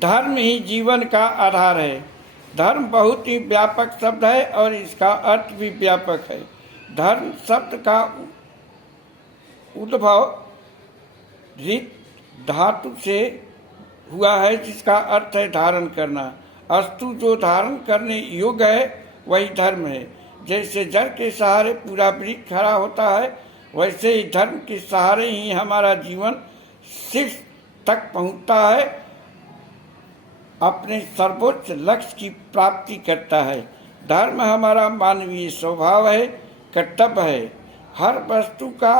धर्म ही जीवन का आधार है। धर्म बहुत ही व्यापक शब्द है और इसका अर्थ भी व्यापक है। धर्म शब्द का उद्भव ऋत धातु से हुआ है, जिसका अर्थ है धारण करना। अस्तु जो धारण करने योग्य है वही धर्म है। जैसे जड़ के सहारे पूरा वृक्ष खड़ा होता है, वैसे ही धर्म के सहारे ही हमारा जीवन शीर्ष तक पहुंचता है, अपने सर्वोच्च लक्ष्य की प्राप्ति करता है। धर्म हमारा मानवीय स्वभाव है, कर्तव्य है। हर वस्तु का,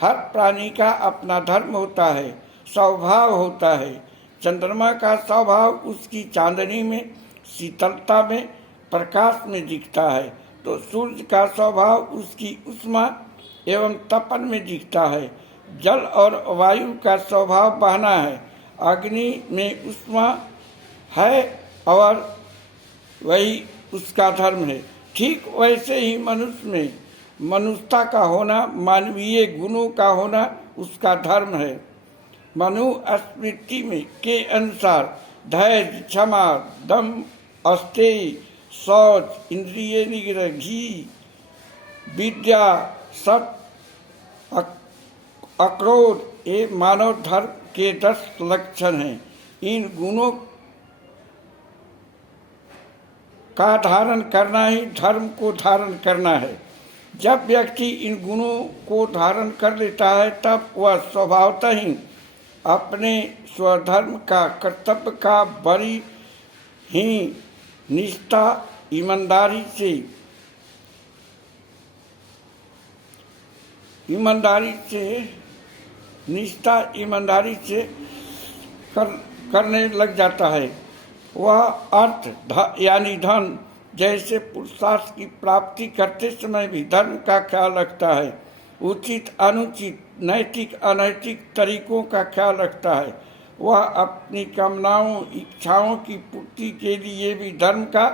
हर प्राणी का अपना धर्म होता है, स्वभाव होता है। चंद्रमा का स्वभाव उसकी चांदनी में, शीतलता में, प्रकाश में दिखता है, तो सूर्य का स्वभाव उसकी उष्मा एवं तपन में दिखता है। जल और वायु का स्वभाव बहना है, अग्नि में उष्मा है और वही उसका धर्म है। ठीक वैसे ही मनुष्य में मनुष्यता का होना, मानवीय गुणों का होना उसका धर्म है। मनुस्मृति में के अनुसार धैर्य, क्षमा, दम, अस्तेय, शौच, इंद्रिय निग्रह, घी, विद्या, सत, अक्रोध ये मानव धर्म के 10 लक्षण हैं। इन गुणों का धारण करना ही धर्म को धारण करना है। जब व्यक्ति इन गुणों को धारण कर लेता है, तब वह स्वभावतः ही अपने स्वधर्म का, कर्तव्य का बड़ी ही निष्ठा, ईमानदारी से करने लग जाता है। वह अर्थ यानी धन जैसे पुरुषार्थ की प्राप्ति करते समय भी धर्म का ख्याल रखता है। उचित, अनुचित, नैतिक, अनैतिक तरीकों का ख्याल रखता है। वह अपनी कामनाओं, इच्छाओं की पूर्ति के लिए भी धर्म का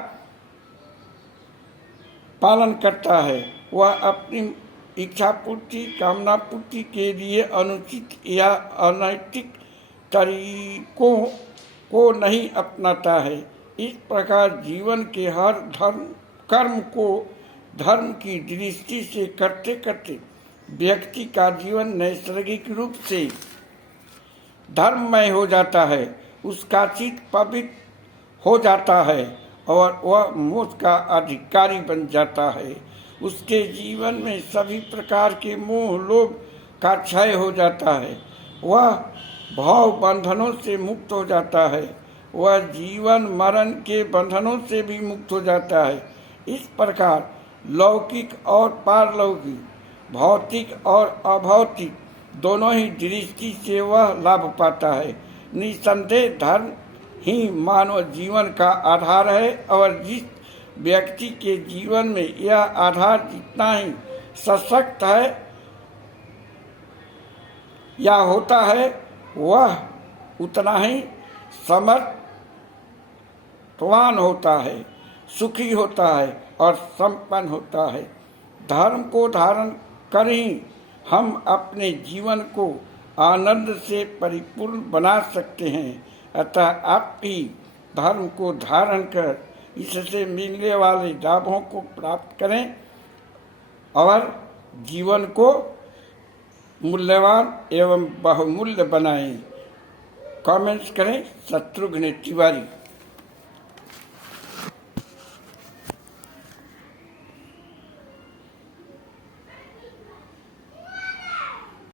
पालन करता है। वह अपनी इच्छा पूर्ति, कामना पूर्ति के लिए अनुचित या अनैतिक तरीकों को नहीं अपनाता है। इस प्रकार जीवन के हर कर्म को धर्म की दृष्टि से करते करते व्यक्ति का जीवन नैसर्गिक रूप से धर्ममय हो जाता है। उसका चित्त पवित्र हो जाता है और वह मोक्ष का अधिकारी बन जाता है। उसके जीवन में सभी प्रकार के मोह, लोभ का क्षय हो जाता है। वह भाव बंधनों से मुक्त हो जाता है। वह जीवन मरण के बंधनों से भी मुक्त हो जाता है। इस प्रकार लौकिक और पारलौकिक, भौतिक और अभौतिक दोनों ही दृष्टि से वह लाभ पाता है। निसंदेह धर्म ही मानव जीवन का आधार है और जिस व्यक्ति के जीवन में यह आधार जितना ही सशक्त है या होता है, वह उतना ही समर्थवान होता है, सुखी होता है और संपन्न होता है। धर्म को धारण कर ही हम अपने जीवन को आनंद से परिपूर्ण बना सकते हैं। अतः आप भी धर्म को धारण कर इससे मिलने वाले लाभों को प्राप्त करें और जीवन को मूल्यवान एवं बहुमूल्य बनाएं। कमेंट्स करें शत्रुघ्न तिवारी।